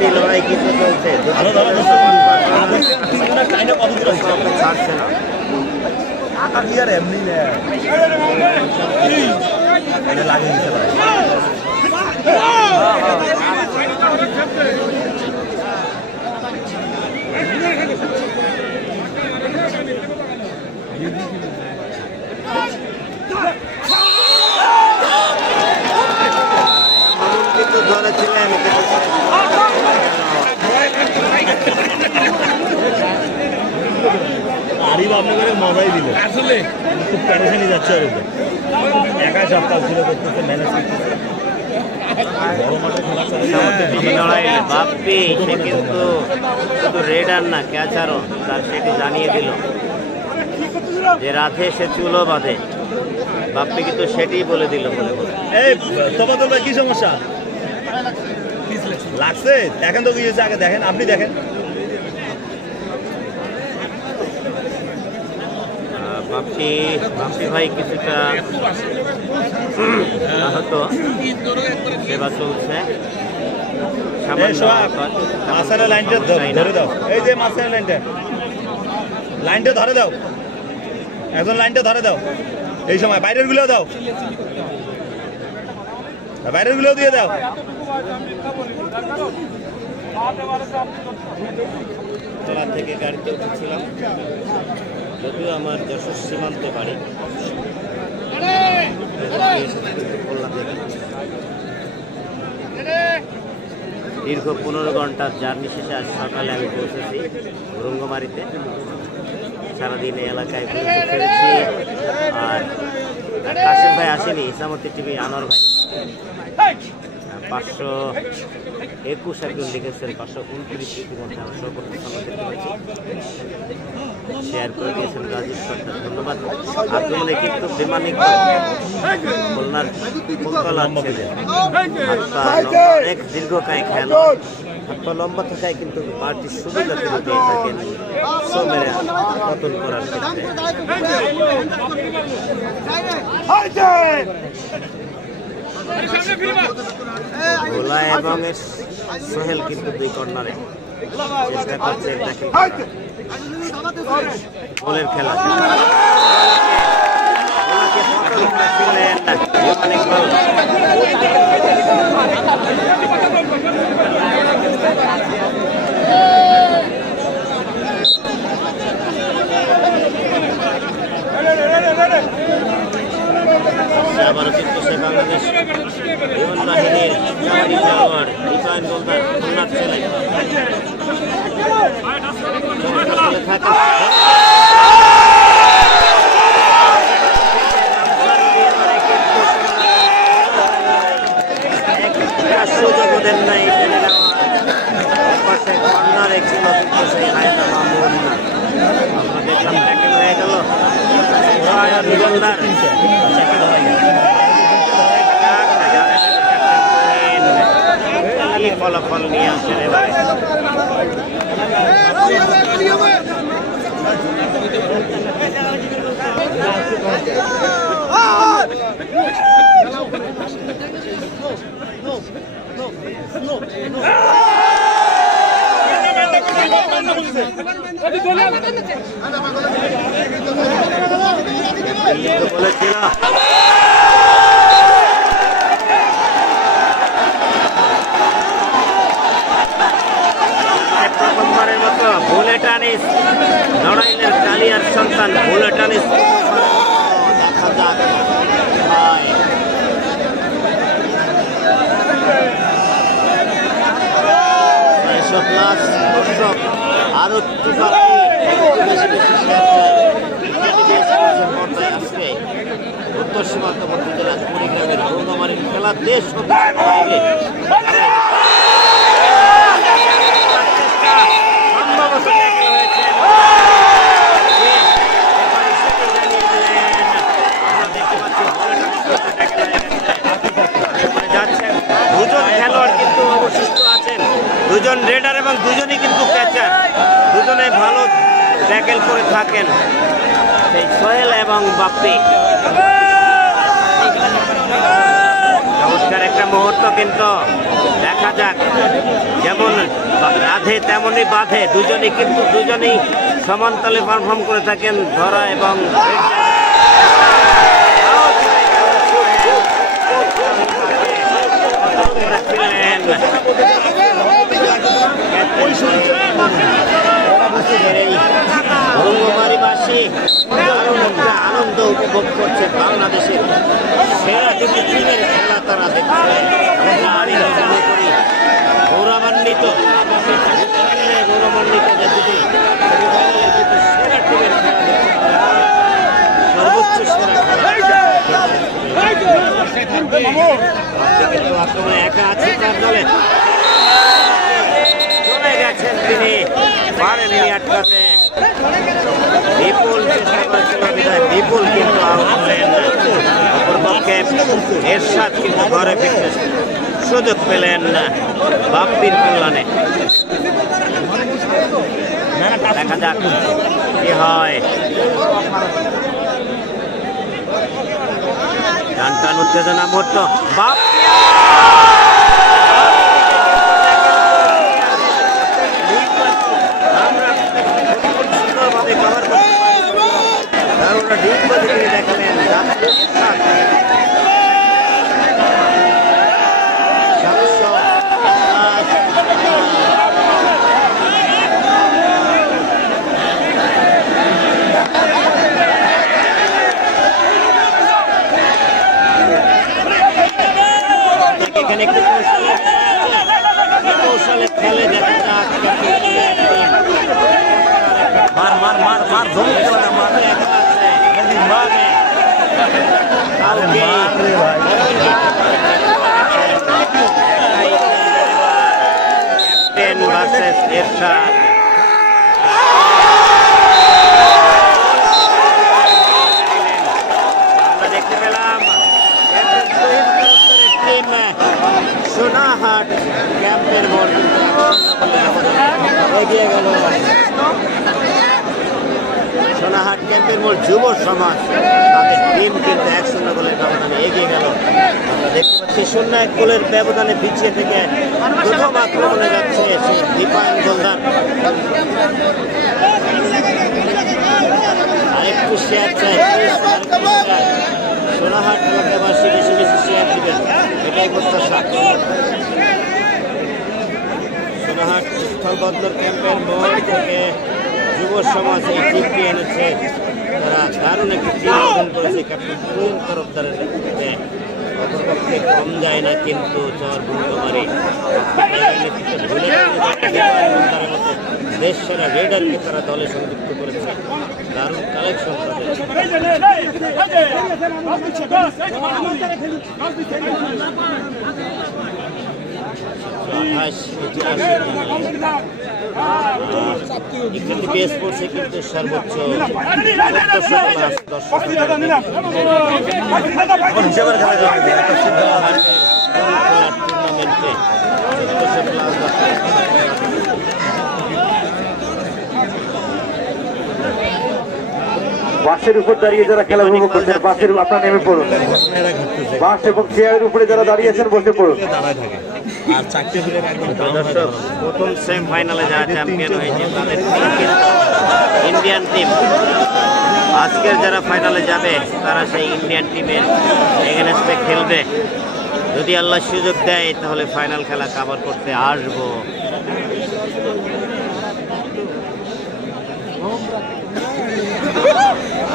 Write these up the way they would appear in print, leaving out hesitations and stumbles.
বাপ্পি লড়াই কিছু চলছে, ছাড়ছে না। এমনি লাগিয়ে দিতে পারে। কিন্তু ধরেছিলেন আরিফ আপনাকে মজাই দিল, আসলে খুব প্যারেশানি যাচ্ছে আর একাই সব কাজ ছিল করতেছে, ম্যানেজ করতেছে। বাপ্পি সে কিন্তু শুধু রেডার না ক্যাচারও, তার সেটি জানিয়ে দিল যে রাতে সে চুলো বাঁধে। বাপ্পি কিন্তু সেটিই বলে দিল বলে বলে। এই তোফাজ্জল ভাই কি সমস্যা লাগছে? দেখেন তো কি হয়েছে, আগে দেখেন, আপনি দেখেন। বাপ্পি ভাই কিছুটা আহত, সেবা চলছে। মাঝখানে লাইনটা ধরে দাও, এই যে মাঝখানে লাইনটা ধরে দাও, একজন লাইনটা ধরে দাও। এই সময় বাইরের গুলো দাও, বাইরের গুলো দিয়ে দাও। তোলা থেকে গাড়িতে উঠেছিলাম, যদিও আমার যশোর সীমান্তে বাড়ি, খুলনা থেকে। দীর্ঘ 15 ঘন্টার জার্নি শেষে আজ সকালে আমি পৌঁছেছি রঙ্গমারিতে। সারাদিন এলাকায় ফিরেছি। আর কাশিম ভাই আসেনি, ইসামতি টিভি আনোয়ার ভাই 521 একজন লিখেছেন, 529 ইতিমধ্যে আমার সহকর্মী দেখতে পাচ্ছি, শেয়ার করে দিয়েছেন রাজীব সরকার, ধন্যবাদ। আক্রমণে কিন্তু বিমানিক খুলনার অনেক দীর্ঘকায় খেলোয়াড়, হাত পা লম্বা থাকায় কিন্তু বাড়তির সুবিধা তিনি পেয়ে থাকেন মেরে পতন করার ক্ষেত্রে। ভোলা এবং সোহেল কিন্তু দুই কর্নারে চেষ্টা করছে গোলের খেলা। আবারও কিন্তু সে বাংলাদেশ বিমান বাহিনীর জামানি খেলোয়াড় রিফাইন গোলদার খুলনার ছেলে সুযোগ দেন নাই টেনে নেওয়ার কর্নারে ছিল, কিন্তু সেই হায়দা মামুন আমরা দেখলাম ট্যাকেল হয়ে গেল। ফলাফল নিয়ে আসেন এবারে। বলেছিল প্রথমবারের মতো বুলেট আনিস, নড়াইলের কালিয়ার সন্তান বুলেট আনিস। দেখা যাক আরো আজকে উত্তর সীমান্তবর্তী জেলা কুড়িগ্রামের রঙ্গমারির খেলা দেশ দুজন খেলোয়াড় কিন্তু অবশিষ্ট আছেন, দুজন রেডার এবং দুজনই কিন্তু ক্যাচার, দুজনে ভালো ট্যাকেল করে থাকেন সেই সোহেল এবং বাপ্পি। চমৎকার একটা মুহূর্ত, কিন্তু দেখা যাক, যেমন রাধে তেমনই বাঁধে, দুজনেই সমানতালে পারফর্ম করে থাকেন ধরা এবং রঙ্গমারিবাসী আনন্দ উপভোগ করছে। বাংলাদেশের সেরা দুটি টিমের খেলা তারা দেখছে। আমি মনে করি গৌরবান্বিত যে দুটি সেরা টিমের খেলা দেখছে, সর্বোচ্চ সেরা খেলা। একা আছে তার দলে, চলে গেছেন তিনি, পারেননি আটকাতে। বিপুল চেষ্টা করেছিল বিদায়, বিপুল কিন্তু আউট হলেন। অপরপক্ষে এরশাদ কিন্তু ঘরে ফিরতে সুযোগ পেলেন না বাপ্পির কল্যাণে। দেখা যাক কি হয়। টান টান উত্তেজনা মুহূর্ত, বাপ্পি এখানে একটু কৌশলে খেলে দেখা যাক। ক্যাপ্টেন ভার্সেস এরশাদ। আমরা দেখতে পেলাম সোনাহাট ক্যাম্পের মোড় এগিয়ে গেল। সোনাহাট ক্যাম্পের মোড় যুব সমাজ, তাদের টিম কিন্তু 1-0 গোলের ব্যবধানে এগিয়ে গেল। আমরা দেখতে পাচ্ছি 0-1 গোলের ব্যবধানে পিছিয়ে থেকে প্রথম আক্রমণে যাচ্ছে সেই দীপায়ন জলদার। আরেকটু শেয়ার চাই, সোনাহাট এলাকাবাসী বেশি বেশি শেয়ার দিবেন, এটাই প্রত্যাশা। সোনাহাট স্থলবন্দর ক্যাম্পের মোড় থেকে যুব সমাজ এই টিমটি এনেছে। তারা দারুণ একটি টিম গঠন করেছে ক্যাপ্টেন তুহিন তরফদারের নেতৃত্বে। অপরপক্ষে কম যায় না কিন্তু চর রঙ্গমারি দেশ সেরা রেডারকে তারা দলে সংযুক্ত করেছে। দারুণ কালেকশন তাদের। বেশ পড়ছে কিন্তু সর্বোচ্চ 1400 বাসের উপর দাঁড়িয়ে যারা খেলা উপভোগ করছেন, বাসের আপনার নেমে পড়ুন। বাস এবং চেয়ারের উপরে যারা দাঁড়িয়েছেন বসে পড়ুন। প্রথম সেমিফাইনালে যারা চ্যাম্পিয়ন হয়েছে তাদের ইন্ডিয়ান টিম, আজকের যারা ফাইনালে যাবে তারা সেই ইন্ডিয়ান টিমের এগেনস্টে খেলবে। যদি আল্লাহ সুযোগ দেয় তাহলে ফাইনাল খেলা কভার করতে আসবো।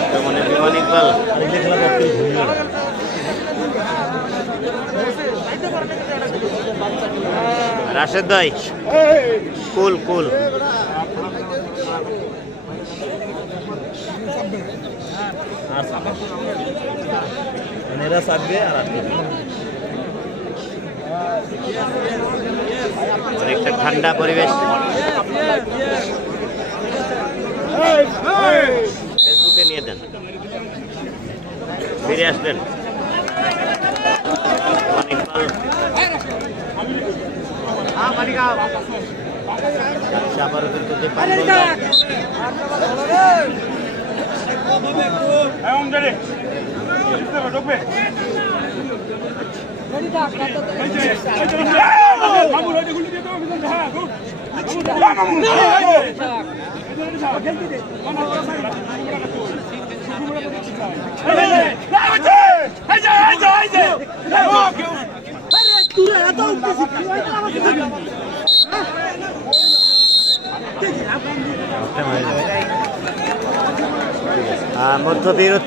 আক্রমণে বিমান ইকবাল, রাশেদ ভাই কুল কুল। এরা থাকবে আর অনেকটা ঠান্ডা পরিবেশ। ফেসবুকে নিয়ে দেন, ফিরে আসবেন। আবারও কিন্তু যে মধ্যবিরতি